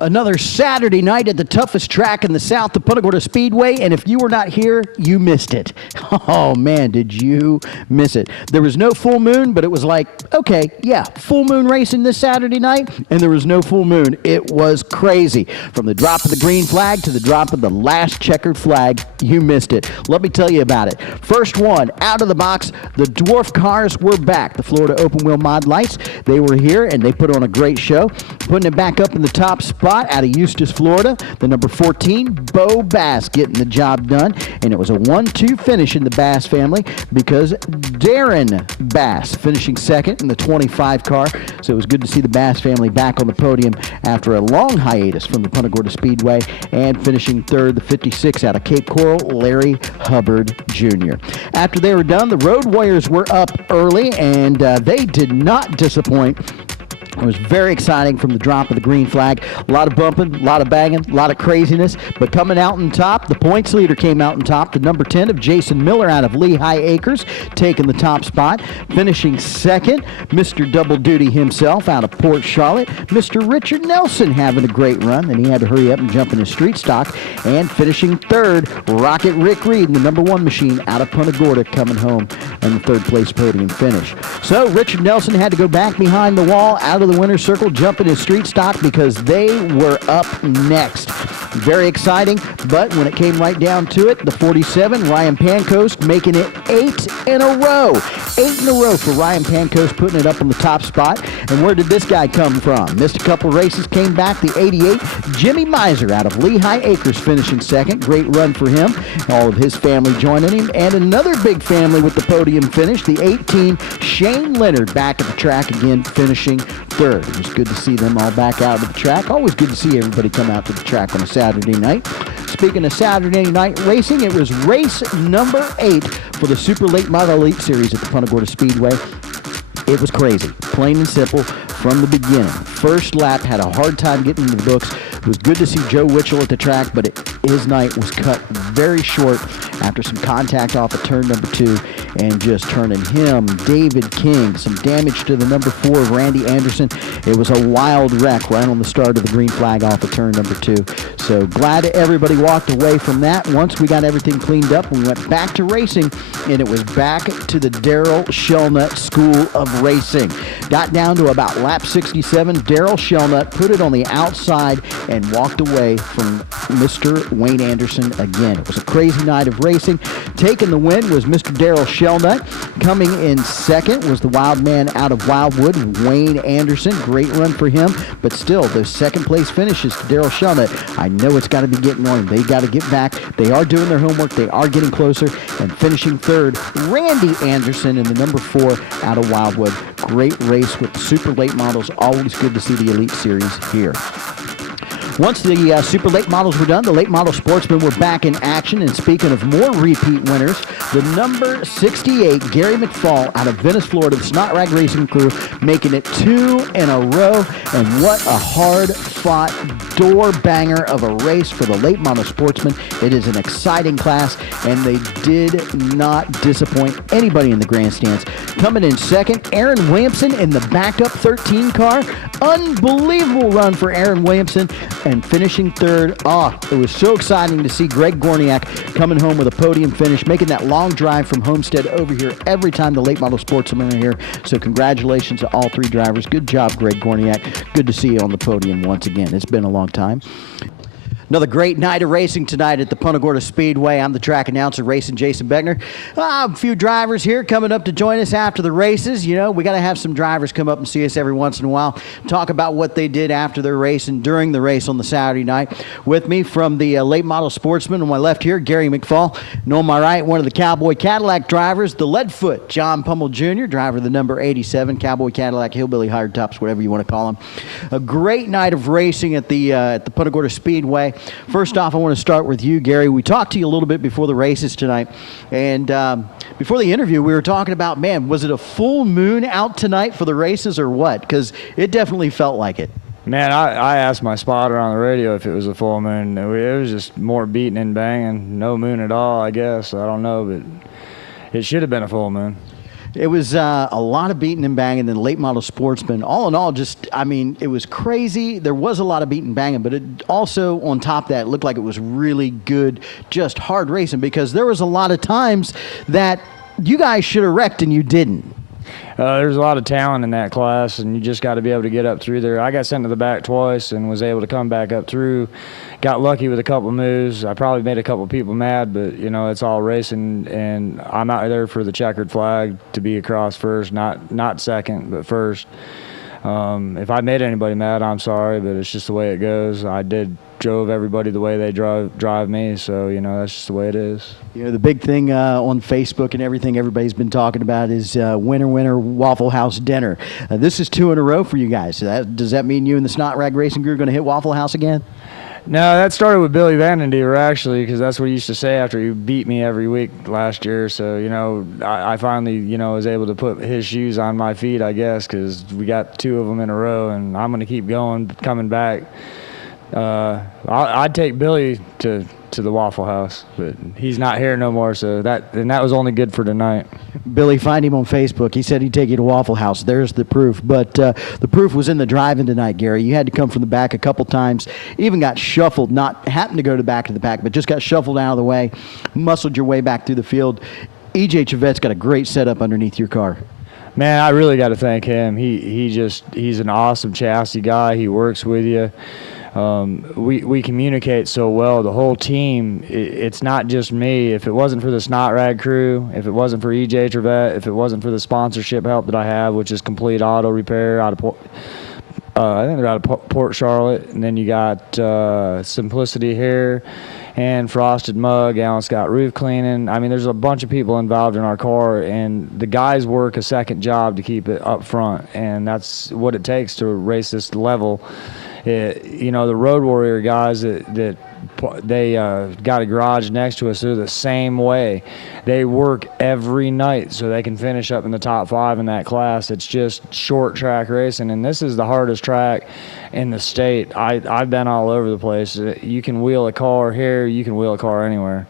Another Saturday night at the toughest track in the South, the Punta Speedway, and if you were not here, you missed it. Oh, man, did you miss it. There was no full moon, but it was like, okay, yeah, full moon racing this Saturday night, and there was no full moon. It was crazy. From the drop of the green flag to the drop of the last checkered flag, you missed it. Let me tell you about it. First one, out of the box, the dwarf cars were back. The Florida Open Wheel Mod Lights, they were here, and they put on a great show, putting it back up in the top spot out of Eustis, Florida. The number 14, Bo Bass, getting the job done. And it was a 1-2 finish in the Bass family because Darren Bass finishing second in the 25 car. So it was good to see the Bass family back on the podium after a long hiatus from the Punta Gorda Speedway, and finishing third, the 56 out of Cape Coral, Larry Hubbard Jr. After they were done, the Road Warriors were up early, and they did not disappoint. It was very exciting from the drop of the green flag. A lot of bumping, a lot of banging, a lot of craziness. But coming out on top, the points leader came out on top. The number 10 of Jason Miller out of Lehigh Acres, taking the top spot. Finishing second, Mr. Double Duty himself out of Port Charlotte. Mr. Richard Nelson having a great run. Then he had to hurry up and jump in his street stock. And finishing third, Rocket Rick Reed, the number 1 machine out of Punta Gorda, coming home in the third place podium finish. So Richard Nelson had to go back behind the wall, out of the winner's circle, jump in his street stock because they were up next. Very exciting, but when it came right down to it, the 47, Ryan Pancoast, making it 8 in a row. 8 in a row for Ryan Pancoast, putting it up on the top spot. And where did this guy come from? Missed a couple races, came back, the 88, Jimmy Miser out of Lehigh Acres finishing second. Great run for him. All of his family joining him. And another big family with the podium finish, the 18, Shane Leonard, back at the track again, finishing third. It was good to see them all back out of the track. Always good to see everybody come out to the track on a Saturday night. Speaking of Saturday night racing, it was race number 8 for the Super Late Model Elite Series at the Punta Gorda Speedway. It was crazy, plain and simple from the beginning. First lap, had a hard time getting into the books. It was good to see Joe Witchell at the track, but his night was cut very short after some contact off of turn number 2 and just turning him, David King, some damage to the number 4 of Randy Anderson. It was a wild wreck right on the start of the green flag off of turn number 2. So glad everybody walked away from that. Once we got everything cleaned up, we went back to racing, and it was back to the Daryl Shellnut School of Racing. Got down to about lap 67. Daryl Shellnut put it on the outside and walked away from Mr. Wayne Anderson again. It was a crazy night of racing. Taking the win was Mr. Daryl Shellnut. Coming in second was the wild man out of Wildwood, Wayne Anderson. Great run for him, but still, those second place finishes to Daryl Shellnut. I know it's got to be getting on him. They got to get back. They are doing their homework. They are getting closer. And finishing third, Randy Anderson in the number 4 out of Wildwood. Great race with the super late models. Always good to see the Elite Series here. Once the super late models were done, the late model sportsmen were back in action. And speaking of more repeat winners, the number 68, Gary McFall out of Venice, Florida, the Snot Rag Racing crew, making it 2 in a row. And what a hard-fought door banger of a race for the late model sportsmen. It is an exciting class, and they did not disappoint anybody in the grandstands. Coming in second, Aaron Williamson in the backup 13 car. Unbelievable run for Aaron Williamson. And finishing third, it was so exciting to see Greg Gorniak coming home with a podium finish, making that long drive from Homestead over here every time the late model sportsmen are here. So congratulations to all 3 drivers. Good job, Greg Gorniak. Good to see you on the podium once again. It's been a long time. Another great night of racing tonight at the Punta Gorda Speedway. I'm the track announcer, racing Jason Beckner. A few drivers here coming up to join us after the races. You know, we got to have some drivers come up and see us every once in a while, talk about what they did after their race and during the race on the Saturday night. With me from the late model sportsman on my left here, Gary McFall. And on my right, one of the Cowboy Cadillac drivers, the Leadfoot, John Pummel Jr., driver of the number 87, Cowboy Cadillac, Hillbilly Hard Tops, whatever you want to call him. A great night of racing at the Punta Gorda Speedway. First off, I want to start with you, Gary. We talked to you a little bit before the races tonight, and before the interview, we were talking about, man, was it a full moon out tonight for the races or what? Because it definitely felt like it. Man, I asked my spotter on the radio if it was a full moon. It was just more beating and banging. No moon at all, I guess. I don't know, but it should have been a full moon. It was a lot of beating and banging in the late model sportsman. All in all, it was crazy. There was a lot of beating and banging, but it also, on top of that, looked like it was really good, just hard racing, because there was a lot of times that you guys should have wrecked and you didn't. There's a lot of talent in that class, and you just got to be able to get up through there. I got sent to the back twice and was able to come back up through. Got lucky with a couple moves. I probably made a couple people mad, but, it's all racing, and I'm out there for the checkered flag to be across first, not second, but first. If I made anybody mad, I'm sorry, but it's just the way it goes. I drove everybody the way they drive me, so that's just the way it is. The big thing on Facebook and everything everybody's been talking about is winner Waffle House dinner. This is 2 in a row for you guys. Does that mean you and the Snot Rag Racing Crew are going to hit Waffle House again? No, that started with Billy Vandendever, actually, because that's what he used to say after he beat me every week last year. So, I finally, was able to put his shoes on my feet, I guess, because we got 2 of them in a row, and I'm going to keep coming back. I'd take Billy to the Waffle House, but he's not here no more, so that was only good for tonight. Billy, find him on Facebook. He said he'd take you to Waffle House. There's the proof. But the proof was in the driving tonight, Gary. You had to come from the back a couple times. Even got shuffled, not happened to go to the back of the pack, but just got shuffled out of the way, muscled your way back through the field. EJ Chevette's got a great setup underneath your car. Man, I really got to thank him. He's an awesome chassis guy. He works with you. We communicate so well, the whole team. It's not just me. If it wasn't for the Snot Rag crew, if it wasn't for EJ Trevette, if it wasn't for the sponsorship help that I have, which is Complete Auto Repair out of I think they're out of Port Charlotte, and then you got Simplicity Hair and Frosted Mug, Alan Scott Roof Cleaning. I mean, there's a bunch of people involved in our car, and the guys work a second job to keep it up front, and that's what it takes to race this level. The Road Warrior guys that they got a garage next to us, they're the same way. They work every night so they can finish up in the top 5 in that class. It's just short track racing, and this is the hardest track in the state. I've been all over the place. You can wheel a car here, you can wheel a car anywhere.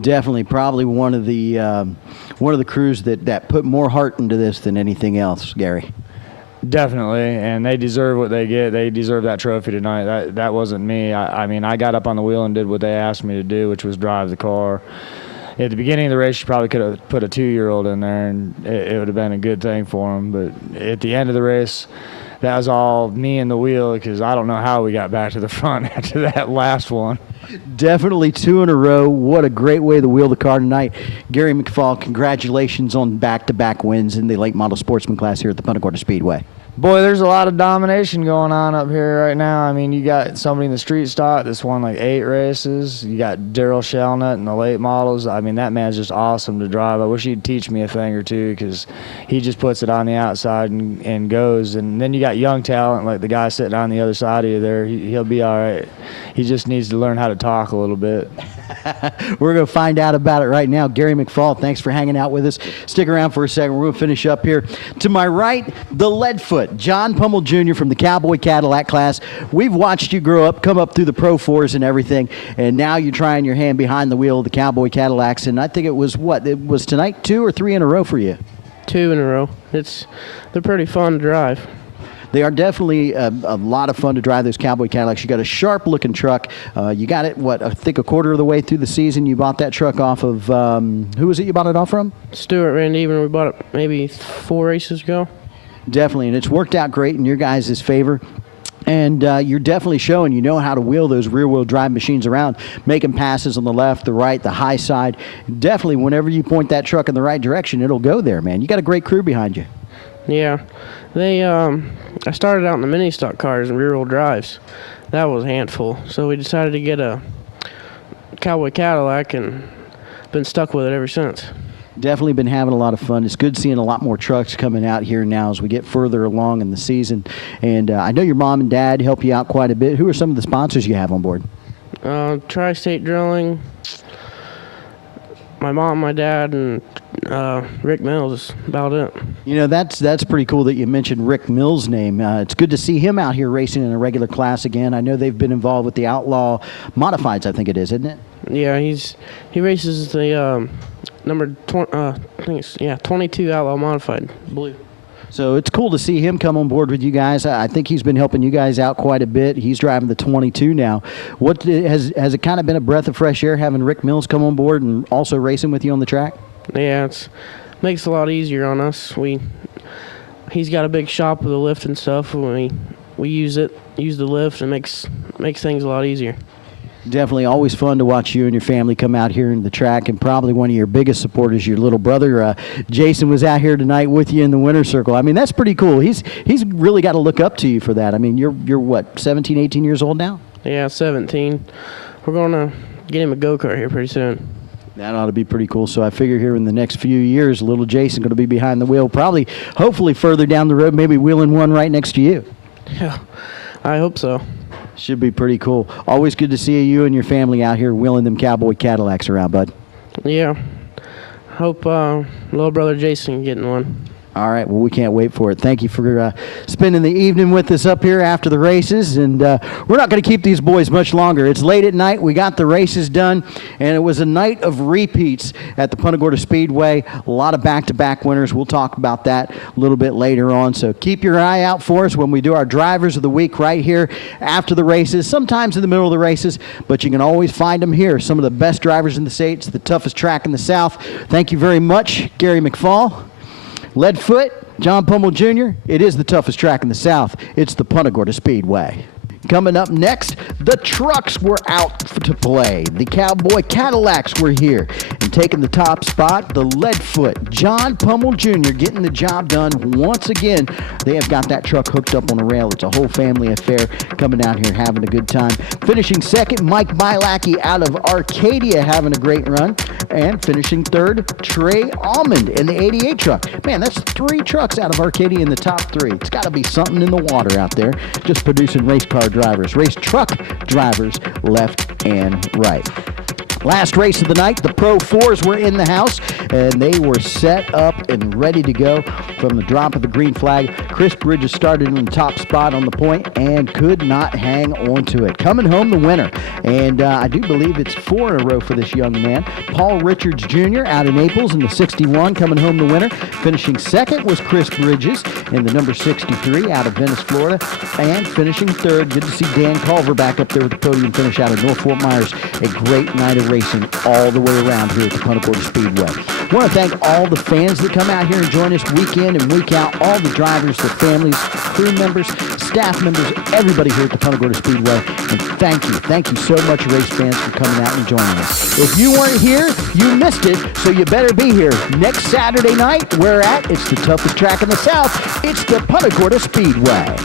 Definitely, probably one of the crews that put more heart into this than anything else, Gary. Definitely, and they deserve what they get. They deserve that trophy tonight. That wasn't me. I mean, I got up on the wheel and did what they asked me to do, which was drive the car. At the beginning of the race, you probably could have put a 2-year-old in there, and it would have been a good thing for him. But at the end of the race, that was all me and the wheel, because I don't know how we got back to the front after that last one. Definitely 2 in a row. What a great way to wheel the car tonight. Gary McFall, congratulations on back-to-back wins in the late model sportsman class here at the Punta Gorda Speedway. Boy, there's a lot of domination going on up here right now. I mean, you got somebody in the street stock that's won like 8 races. You got Daryl Shelnut in the late models. I mean, that man's just awesome to drive. I wish he'd teach me a thing or two, because he just puts it on the outside and goes. And then you got young talent like the guy sitting on the other side of you there. He'll be all right. He just needs to learn how to talk a little bit. We're going to find out about it right now. Gary McFall, thanks for hanging out with us. Stick around for a second. We're going to finish up here. To my right, the Leadfoot, John Pummel Jr. from the Cowboy Cadillac class. We've watched you grow up, come up through the Pro 4s and everything, and now you're trying your hand behind the wheel of the Cowboy Cadillacs, and I think it was tonight 2 or 3 in a row for you? 2 in a row. They're pretty fun to drive. They are definitely a lot of fun to drive, those Cowboy Cadillacs. You got a sharp-looking truck. You got it, I think a quarter of the way through the season. You bought that truck off of, who was it you bought it off from? Stuart Van Dieven. We bought it maybe 4 races ago. Definitely, and it's worked out great in your guys' favor. And you're definitely showing you know how to wheel those rear-wheel drive machines around, making passes on the left, the right, the high side. Definitely, whenever you point that truck in the right direction, it'll go there, man. You got a great crew behind you. Yeah. I started out in the mini stock cars and rear-wheel drives. That was a handful. So we decided to get a Cowboy Cadillac and been stuck with it ever since. Definitely been having a lot of fun. It's good seeing a lot more trucks coming out here now as we get further along in the season. And I know your mom and dad help you out quite a bit. Who are some of the sponsors you have on board? Tri-State Drilling, my mom, my dad, and Rick Mills is about it. You know, that's pretty cool that you mentioned Rick Mills' name. It's good to see him out here racing in a regular class again. I know they've been involved with the Outlaw Modifieds, I think it is, isn't it? Yeah, he races the I think it's 22 Outlaw Modified Blue. So it's cool to see him come on board with you guys. I think he's been helping you guys out quite a bit. He's driving the 22 now. What has it kind of been a breath of fresh air having Rick Mills come on board and also racing with you on the track? Yeah, it's makes it a lot easier on us. He's got a big shop with the lift and stuff. When we use the lift, and makes things a lot easier. Definitely always fun to watch you and your family come out here in the track, and probably one of your biggest supporters, your little brother. Jason was out here tonight with you in the winner's circle. I mean, that's pretty cool. He's really got to look up to you for that. I mean, you're what, 17, 18 years old now? Yeah, 17. We're going to get him a go-kart here pretty soon. That ought to be pretty cool. So I figure here in the next few years, little Jason going to be behind the wheel, probably, hopefully further down the road, maybe wheeling one right next to you. Yeah, I hope so. Should be pretty cool. Always good to see you and your family out here wheeling them cowboy Cadillacs around, bud. Yeah. Hope little brother Jason getting one. All right, well, we can't wait for it. Thank you for spending the evening with us up here after the races, and we're not going to keep these boys much longer. It's late at night. We got the races done, and it was a night of repeats at the Punta Gorda Speedway. A lot of back-to-back winners. We'll talk about that a little bit later on, so keep your eye out for us when we do our Drivers of the Week right here after the races, sometimes in the middle of the races, but you can always find them here. Some of the best drivers in the states, the toughest track in the South. Thank you very much, Gary McFall. Leadfoot, John Pummel Jr., it is the toughest track in the South. It's the Punta Gorda Speedway. Coming up next, the trucks were out to play. The Cowboy Cadillacs were here. And taking the top spot, the Leadfoot, John Pummel Jr. getting the job done once again. They have got that truck hooked up on a rail. It's a whole family affair coming out here having a good time. Finishing second, Mike Bielacki out of Arcadia having a great run. And finishing third, Trey Almond in the 88 truck. Man, that's 3 trucks out of Arcadia in the top 3. It's got to be something in the water out there just producing race car drivers, race truck drivers left and right. Last race of the night, the Pro 4s were in the house, and they were set up and ready to go from the drop of the green flag. Chris Bridges started in the top spot on the point and could not hang on to it. Coming home the winner, and I do believe it's 4 in a row for this young man. Paul Richards Jr. out of Naples in the 61, coming home the winner. Finishing second was Chris Bridges in the number 63 out of Venice, Florida. And finishing third, good to see Dan Culver back up there with the podium finish out of North Fort Myers. A great night of racing all the way around here at the Punta Gorda Speedway. I want to thank all the fans that come out here and join us week in and week out, all the drivers, their families, crew members, staff members, everybody here at the Punta Gorda Speedway. And thank you so much, race fans, for coming out and joining us. If you weren't here, you missed it, so you better be here. Next Saturday night, where at? It's the toughest track in the South. It's the Punta Gorda Speedway.